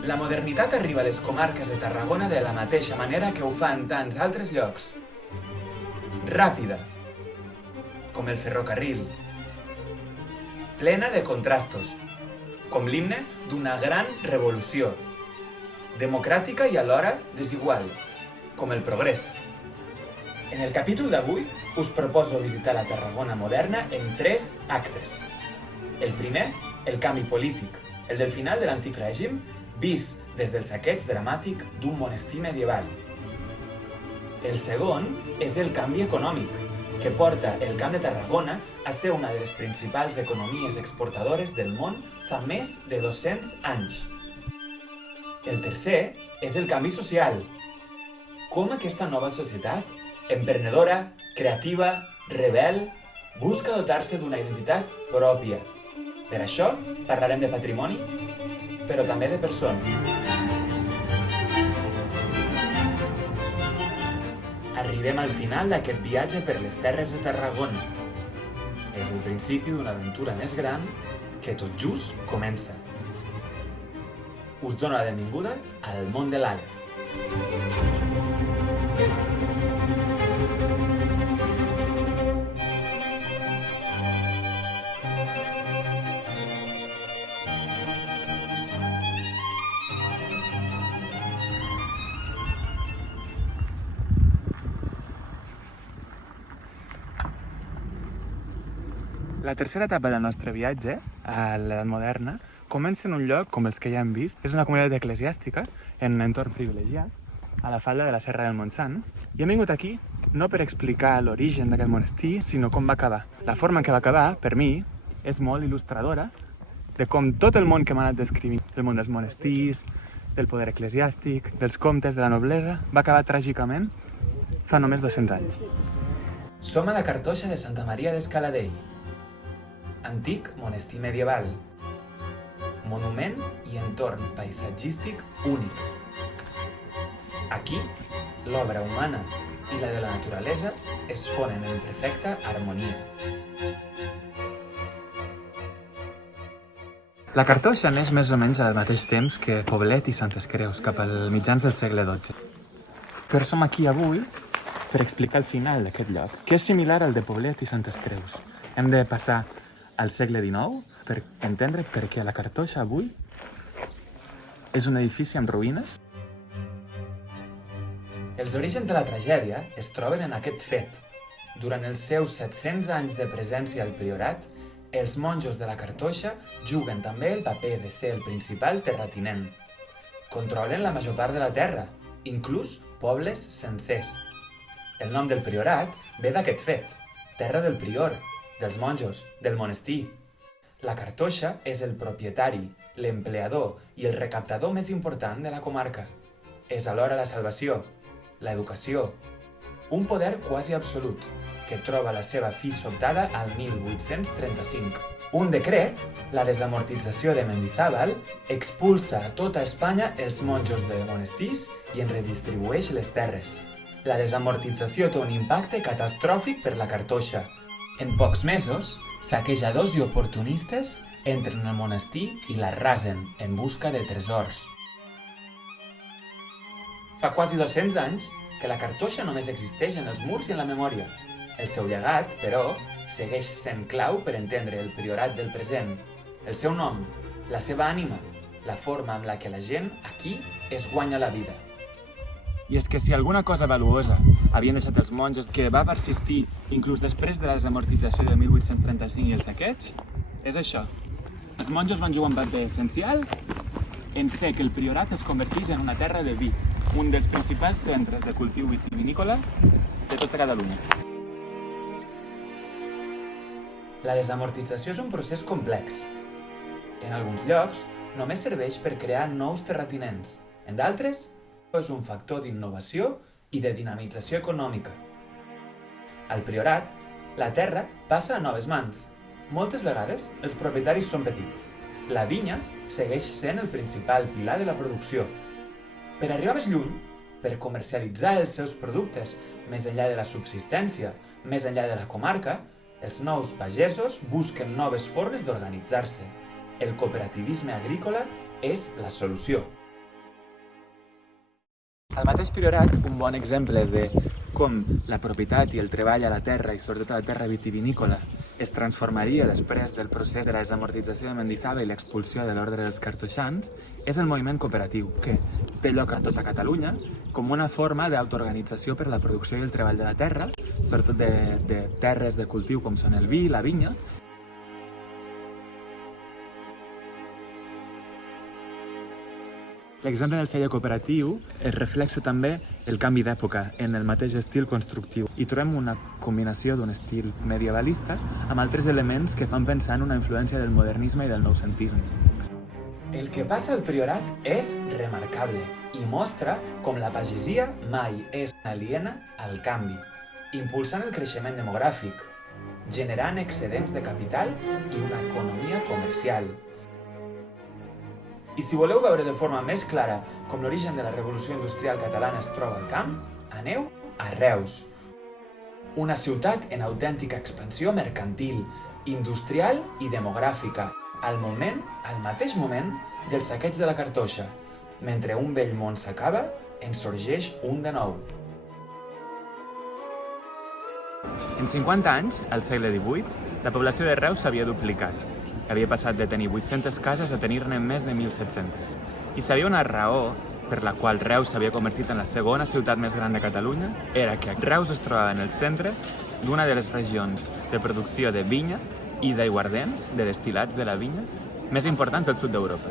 La modernitat arriba a les comarques de Tarragona de la mateixa manera que ho fa en tants altres llocs. Ràpida, com el ferrocarril. Plena de contrastos, com l'himne d'una gran revolució. Democràtica i alhora desigual, com el progrés. En el capítol d'avui us proposo visitar la Tarragona moderna en 3 actes. El primer, el canvi polític, el del final de l'antic règim, vist des del saqueig dramàtic d'un monestir medieval. El segon és el canvi econòmic, que porta el Camp de Tarragona a ser una de les principals economies exportadores del món fa més de 200 anys. El tercer és el canvi social. Com aquesta nova societat, emprenedora, creativa, rebel, busca dotar-se d'una identitat pròpia. Per això parlarem de patrimoni, però també de persones. Arribem al final d'aquest viatge per les terres de Tarragona. És el principi d'una aventura més gran que tot just comença. Us dono la benvinguda al món de l'Àlef. La tercera etapa del nostre viatge, a l'edat moderna, comença en un lloc com els que ja hem vist. És una comunitat eclesiàstica en un entorn privilegiat, a la falda de la Serra del Montsant. I hem vingut aquí no per explicar l'origen d'aquest monestir, sinó com va acabar. La forma en què va acabar, per mi, és molt il·lustradora de com tot el món que m'ha anat descrivint, el món dels monestirs, del poder eclesiàstic, dels comtes, de la noblesa, va acabar tràgicament fa només 200 anys. Som a la Cartoixa de Santa Maria d'Escaladei, antic monestir medieval, monument i entorn paisatgístic únic. Aquí, l'obra humana i la de la naturalesa es fonen en perfecta harmonia. La Cartoixa neix més o menys al mateix temps que Poblet i Santes Creus, cap als mitjans del segle XII. Però som aquí avui per explicar el final d'aquest lloc, que és similar al de Poblet i Santes Creus. Hem de passar al segle XIX per entendre per què la Cartoixa avui és un edifici en ruïnes. Els orígens de la tragèdia es troben en aquest fet. Durant els seus 700 anys de presència al priorat, els monjos de la Cartoixa juguen també el paper de ser el principal terratinent. Controlen la major part de la terra, inclús pobles sencers. El nom del priorat ve d'aquest fet, terra del prior, dels monjos, del monestir. La Cartoixa és el propietari, l'empleador i el recaptador més important de la comarca. És alhora la salvació, l'educació, un poder quasi absolut, que troba la seva fi sobtada al 1835. Un decret, la desamortització de Mendizábal, expulsa a tota Espanya els monjos de monestirs i en redistribueix les terres. La desamortització té un impacte catastròfic per la Cartoixa. En pocs mesos, saquejadors i oportunistes entren al monestir i l'arrasen en busca de tresors. Fa quasi 200 anys que la Cartoixa només existeix en els murs i en la memòria. El seu llegat, però, segueix sent clau per entendre el priorat del present. El seu nom, la seva ànima, la forma amb la que la gent aquí es guanya la vida. I és que si alguna cosa valuosa havien deixat els monjos que va persistir inclús després de la desamortització de 1835 i el saqueig, és això. Els monjos van jugar un paper essencial en fer que el priorat es convertís en una terra de vi, un dels principals centres de cultiu vitivinícola de tota Catalunya. La desamortització és un procés complex. En alguns llocs només serveix per crear nous terratinents. En d'altres, és un factor d'innovació i de dinamització econòmica. Al priorat, la terra passa a noves mans. Moltes vegades, els propietaris són petits. La vinya segueix sent el principal pilar de la producció. Per arribar més lluny, per comercialitzar els seus productes més enllà de la subsistència, més enllà de la comarca, els nous pagesos busquen noves formes d'organitzar-se. El cooperativisme agrícola és la solució. Al mateix Priorat, un bon exemple de com la propietat i el treball a la terra, i sobretot a la terra vitivinícola, es transformaria després del procés de la desamortització de Mendizábal i l'expulsió de l'ordre dels cartoixans, és el moviment cooperatiu, que té lloc a tota Catalunya com una forma d'autoorganització per a la producció i el treball de la terra, sobretot de terres de cultiu com són el vi i la vinya. L'exemple del celler cooperatiu es reflexa també el canvi d'època en el mateix estil constructiu i trobem una combinació d'un estil medievalista amb altres elements que fan pensar en una influència del modernisme i del noucentisme. El que passa al Priorat és remarcable i mostra com la pagesia mai és aliena al canvi, impulsant el creixement demogràfic, generant excedents de capital i una economia comercial. I si voleu veure de forma més clara com l'origen de la revolució industrial catalana es troba al camp, aneu a Reus. Una ciutat en autèntica expansió mercantil, industrial i demogràfica, al mateix moment del saqueig de la Cartoixa. Mentre un vell món s'acaba, en sorgeix un de nou. En 50 anys, al segle XVIII, la població de Reus s'havia duplicat. Havia passat de tenir 800 cases a tenir-ne més de 1.700. I sabia una raó per la qual Reus s'havia convertit en la segona ciutat més gran de Catalunya, era que Reus es trobava en el centre d'una de les regions de producció de vinya i d'aiguardents, de destil·lats de la vinya, més importants del sud d'Europa.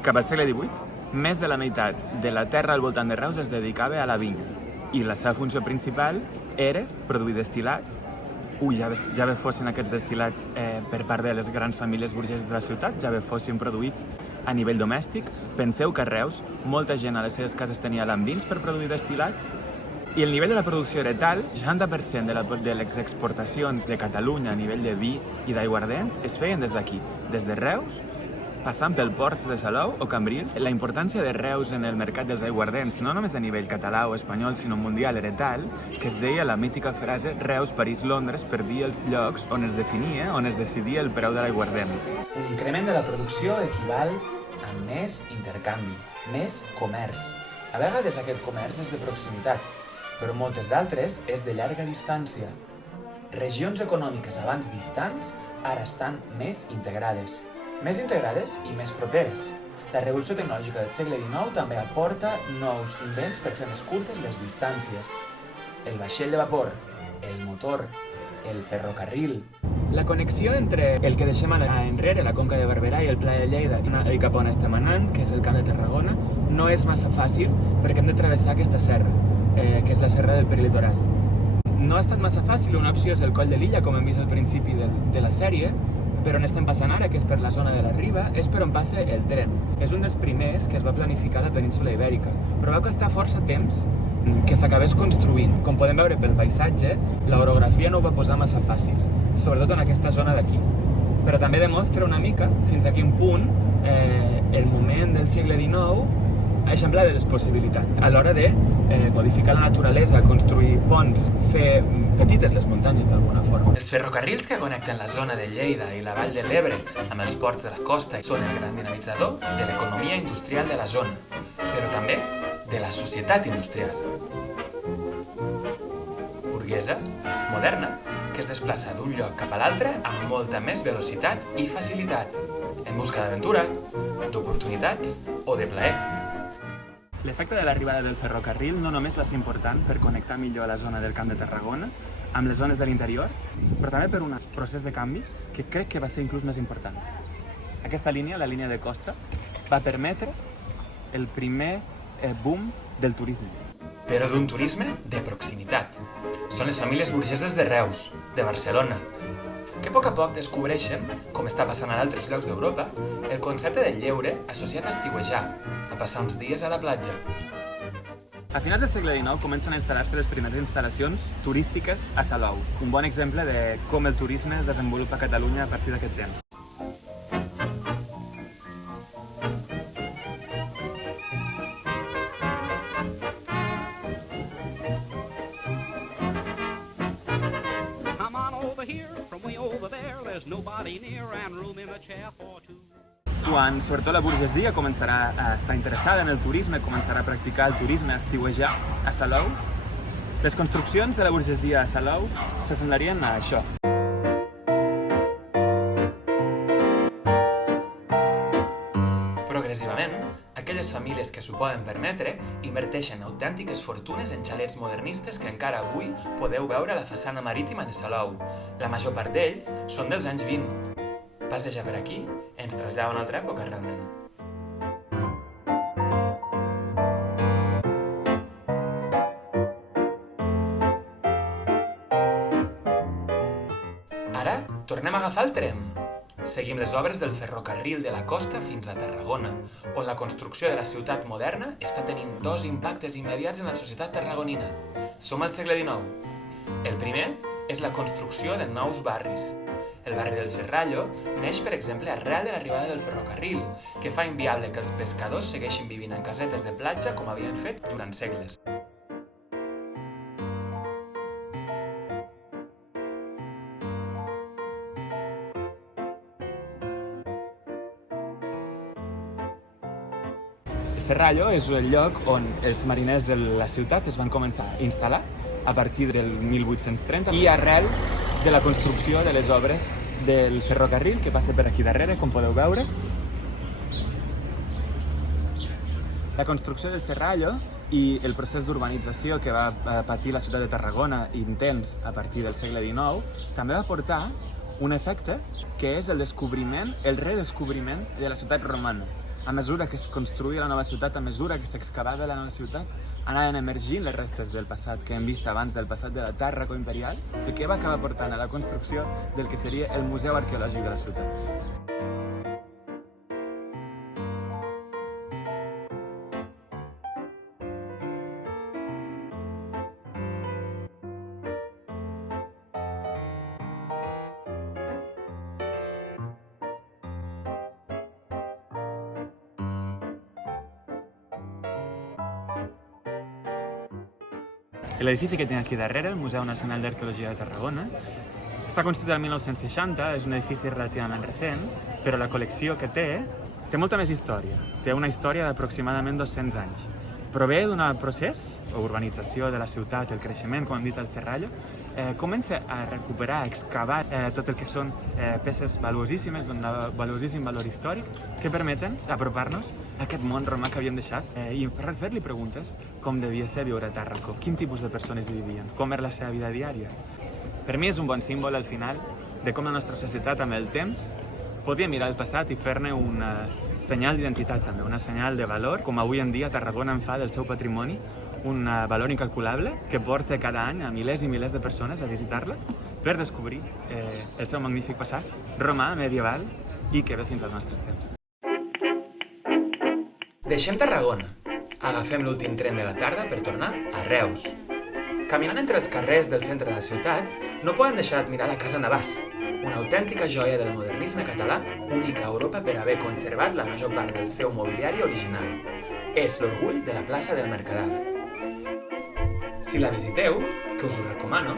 Cap al segle XVIII, més de la meitat de la terra al voltant de Reus es dedicava a la vinya i la seva funció principal era produir destil·lats, ja bé fossin aquests destil·lats per part de les grans famílies burgeses de la ciutat, ja bé fossin produïts a nivell domèstic. Penseu que a Reus molta gent a les seves cases tenia lambins per produir destil·lats i el nivell de la producció era tal, el 60% de les exportacions de Catalunya a nivell de vi i d'aiguardents es feien des d'aquí, des de Reus, passant pel ports de Salou o Cambrils. La importància de Reus en el mercat dels aiguardents, no només a nivell català o espanyol, sinó mundial, era tal que es deia la mítica frase Reus, París, Londres per dir els llocs on es definia, on es decidia el preu de l'aiguardent. Un increment de la producció equival a més intercanvi, més comerç. A vegades aquest comerç és de proximitat, però moltes d'altres és de llarga distància. Regions econòmiques abans distants ara estan més integrades i més properes. La revolució tecnològica del segle XIX també aporta nous invents per fer més curtes les distàncies. El vaixell de vapor, el motor, el ferrocarril. La connexió entre el que deixem enrere, la Conca de Barberà i el Pla de Lleida, i cap on estem anant, que és el Camp de Tarragona, no és massa fàcil perquè hem de travessar aquesta serra, que és la serra del Peritoral. No ha estat massa fàcil, una opció és el Coll de Lilla, com hem vist al principi de la sèrie, però on estem passant ara, que és per la zona de la Riba, és per on passa el tren. És un dels primers que es va planificar a la península Ibèrica, però va costar força temps que s'acabés construint. Com podem veure pel paisatge, l'orografia no ho va posar massa fàcil, sobretot en aquesta zona d'aquí. Però també demostra una mica, fins a quin punt, el moment del segle XIX eixamplava les possibilitats. A l'hora de modificar la naturalesa, construir ponts, fer petites les muntanyes d'alguna forma. Els ferrocarrils que connecten la zona de Lleida i la Vall de l'Ebre amb els ports de la costa són el gran dinamitzador de l'economia industrial de la zona, però també de la societat industrial. Burguesa, moderna, que es desplaça d'un lloc cap a l'altre amb molta més velocitat i facilitat, en busca d'aventura, d'oportunitats o de plaer. L'efecte de l'arribada del ferrocarril no només va ser important per connectar millor la zona del Camp de Tarragona amb les zones de l'interior, però també per un procés de canvi que crec que va ser inclús més important. Aquesta línia, la línia de costa, va permetre el primer boom del turisme. Però d'un turisme de proximitat. Són les famílies burgeses de Reus, de Barcelona, que a poc descobreixen, com està passant a d'altres llocs d'Europa, el concepte del lleure associat a estiuejar, a passar uns dies a la platja. A finals del segle XIX comencen a instal·lar-se les primeres instal·lacions turístiques a Salou, un bon exemple de com el turisme es desenvolupa a Catalunya a partir d'aquest temps. nobody near and room in a chair for two. Quan sobretot la burgesia començarà a estar interessada en el turisme, començarà a practicar el turisme, a estiuejar a Salou, les construccions de la burgesia a Salou s'assemblarien a això. Progressivament, aquelles famílies que s'ho poden permetre inverteixen autèntiques fortunes en xalets modernistes que encara avui podeu veure a la façana marítima de Salou. La major part d'ells són dels anys 20. Passejar per aquí ens trasllada a una altra època, realment. Ara, tornem a agafar el tren. Seguim les obres del ferrocarril de la costa fins a Tarragona, on la construcció de la ciutat moderna està tenint dos impactes immediats en la societat tarragonina. Som al segle XIX. El primer és la construcció de nous barris. El barri del Serrallo neix, per exemple, arrel de l'arribada del ferrocarril, que fa inviable que els pescadors segueixin vivint en casetes de platja com havien fet durant segles. El Serrallo és el lloc on els mariners de la ciutat es van començar a instal·lar a partir del 1830 i arrel de la construcció de les obres del ferrocarril que passa per aquí darrere, com podeu veure. La construcció del Serrallo i el procés d'urbanització que va patir la ciutat de Tarragona intens a partir del segle XIX també va portar un efecte que és el descobriment, el redescobriment de la ciutat romana. A mesura que es construïa la nova ciutat, a mesura que s'excavava la nova ciutat, anaven emergint les restes del passat que hem vist abans, del passat de la Tàrraco imperial, el que va acabar portant a la construcció del que seria el Museu Arqueològic de la ciutat. L'edifici que tinc aquí darrere, el Museu Nacional d'Arqueologia de Tarragona, està construït el 1960, és un edifici relativament recent, però la col·lecció que té molta més història. Té una història d'aproximadament 200 anys. Prové d'un procés, o urbanització de la ciutat, el creixement, com hem dit al Serrallo, comença a recuperar, a excavar tot el que són peces valuosíssimes, d'un valuosíssim valor històric, que permeten apropar-nos a aquest món romà que havíem deixat i fer-li preguntes com devia ser viure a Tàrraco, quin tipus de persones hi vivien, com era la seva vida diària. Per mi és un bon símbol, al final, de com la nostra societat, amb el temps, podia mirar el passat i fer-ne una senyal d'identitat també, una senyal de valor, com avui en dia Tarragona en fa del seu patrimoni un valor incalculable que porta cada any a milers i milers de persones a visitar-la per descobrir el seu magnífic passat romà, medieval i que ve fins als nostres temps. Deixem Tarragona. Agafem l'últim tren de la tarda per tornar a Reus. Caminant entre els carrers del centre de la ciutat, no podem deixar d'admirar la Casa Navàs, una autèntica joia del modernisme català, única a Europa per haver conservat la major part del seu mobiliari original. És l'orgull de la plaça del Mercadal. Si la visiteu, que us ho recomano,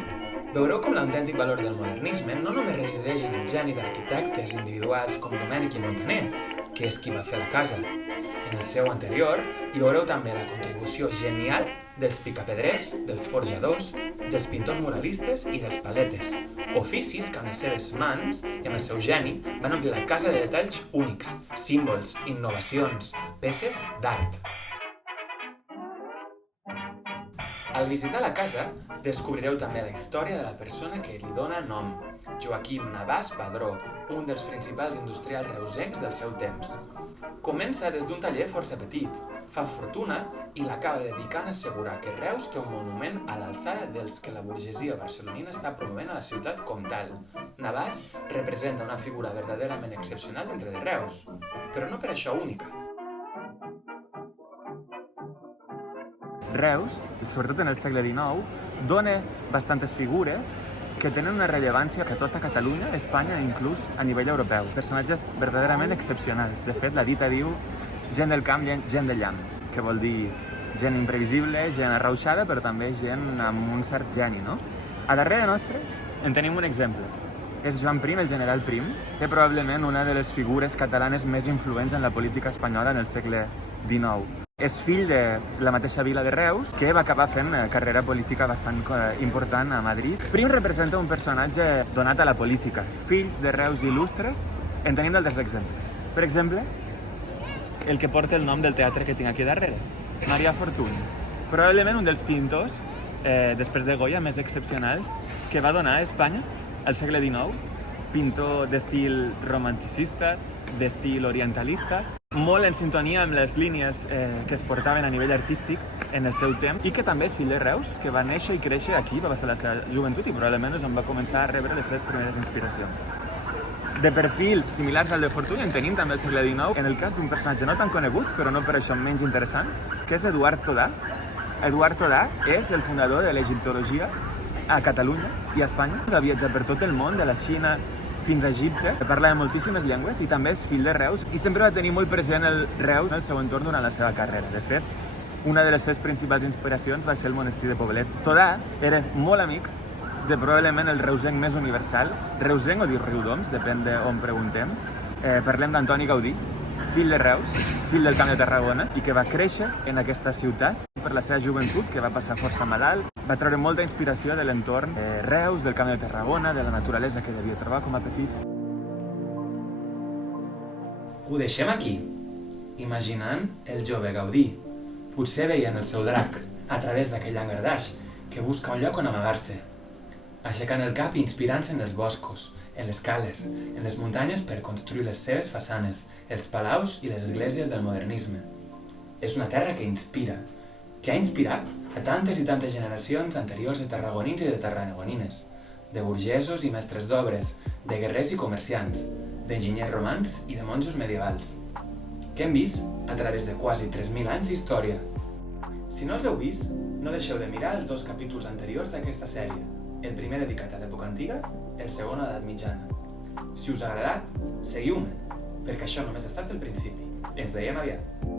veureu com l'autèntic valor del modernisme no només resideix en el geni d'arquitectes individuals com Domènech i Montaner, que és qui va fer la casa. En el seu anterior hi veureu també la contribució genial dels picapedrers, dels forjadors, dels pintors muralistes i dels paletes, oficis que amb les seves mans i amb el seu geni van omplir la casa de detalls únics, símbols, innovacions, peces d'art. Al visitar la casa, descobrireu també la història de la persona que li dona nom, Joaquim Navàs Padró, un dels principals industrials reusencs del seu temps. Comença des d'un taller força petit, fa fortuna i l'acaba dedicant a assegurar que Reus té un monument a l'alçada dels que la burgesia barcelonina està promovent a la ciutat com tal. Navàs representa una figura verdaderament excepcional dintre de Reus, però no per això única. Reus, sobretot en el segle XIX, dona bastantes figures que tenen una rellevància que tota Catalunya, Espanya i inclús a nivell europeu. Personatges verdaderament excepcionals. De fet, la dita diu gent del camp, gent del llamp, que vol dir gent imprevisible, gent arrauxada, però també gent amb un cert geni, no? A darrere nostre en tenim un exemple. és Joan Prim, el general Prim, que probablement una de les figures catalanes més influents en la política espanyola en el segle XIX. És fill de la mateixa vila de Reus, que va acabar fent carrera política bastant important a Madrid. Prim representa un personatge donat a la política. Fills de Reus il·lustres, en tenim d'altres exemples. Per exemple, el que porta el nom del teatre que tinc aquí darrere, Marià Fortuny. Probablement un dels pintors, després de Goya, més excepcionals que va donar a Espanya al segle XIX. Pintor d'estil romanticista, d'estil orientalista, molt en sintonia amb les línies que es portaven a nivell artístic en el seu temps, i que també és fill de Reus, que va néixer i créixer aquí, va passar la seva joventut i probablement és on va començar a rebre les seves primeres inspiracions. De perfils similars al de Fortuny en tenim també al segle XIX, en el cas d'un personatge no tan conegut, però no per això menys interessant, que és Eduard Todà. Eduard Todà és el fundador de l'egiptologia a Catalunya i a Espanya. Va viatjar per tot el món, de la Xina fins a Egipte, parla de moltíssimes llengües i també és fill de Reus i sempre va tenir molt present el Reus en el seu entorn durant la seva carrera. De fet, una de les seves principals inspiracions va ser el monestir de Poblet. Todà era molt amic de probablement el reusenc més universal, reusenc o dir Riudoms, depèn d'on preguntem. Parlem d'Antoni Gaudí, fill de Reus, fill del Camp de Tarragona, i que va créixer en aquesta ciutat per la seva joventut, que va passar força malalt. Va treure molta inspiració de l'entorn de Reus, del Camp de Tarragona, de la naturalesa que devia trobar com a petit. Ho deixem aquí, imaginant el jove Gaudí. Potser veient el seu drac a través d'aquell llangardaix que busca un lloc on amagar-se, aixecant el cap i inspirant-se en els boscos, en les cales, en les muntanyes per construir les seves façanes, els palaus i les esglésies del modernisme. És una terra que inspira, que ha inspirat a tantes i tantes generacions anteriors de tarragonins i de tarragonines, de burgesos i mestres d'obres, de guerrers i comerciants, d'enginyers romans i de monjos medievals, que hem vist a través de quasi 3.000 anys d'història. Si no els heu vist, no deixeu de mirar els 2 capítols anteriors d'aquesta sèrie, el primer dedicat a l'època antiga, el segon a l'edat mitjana. Si us ha agradat, seguiu-me, perquè això només ha estat el principi. Ens veiem aviat!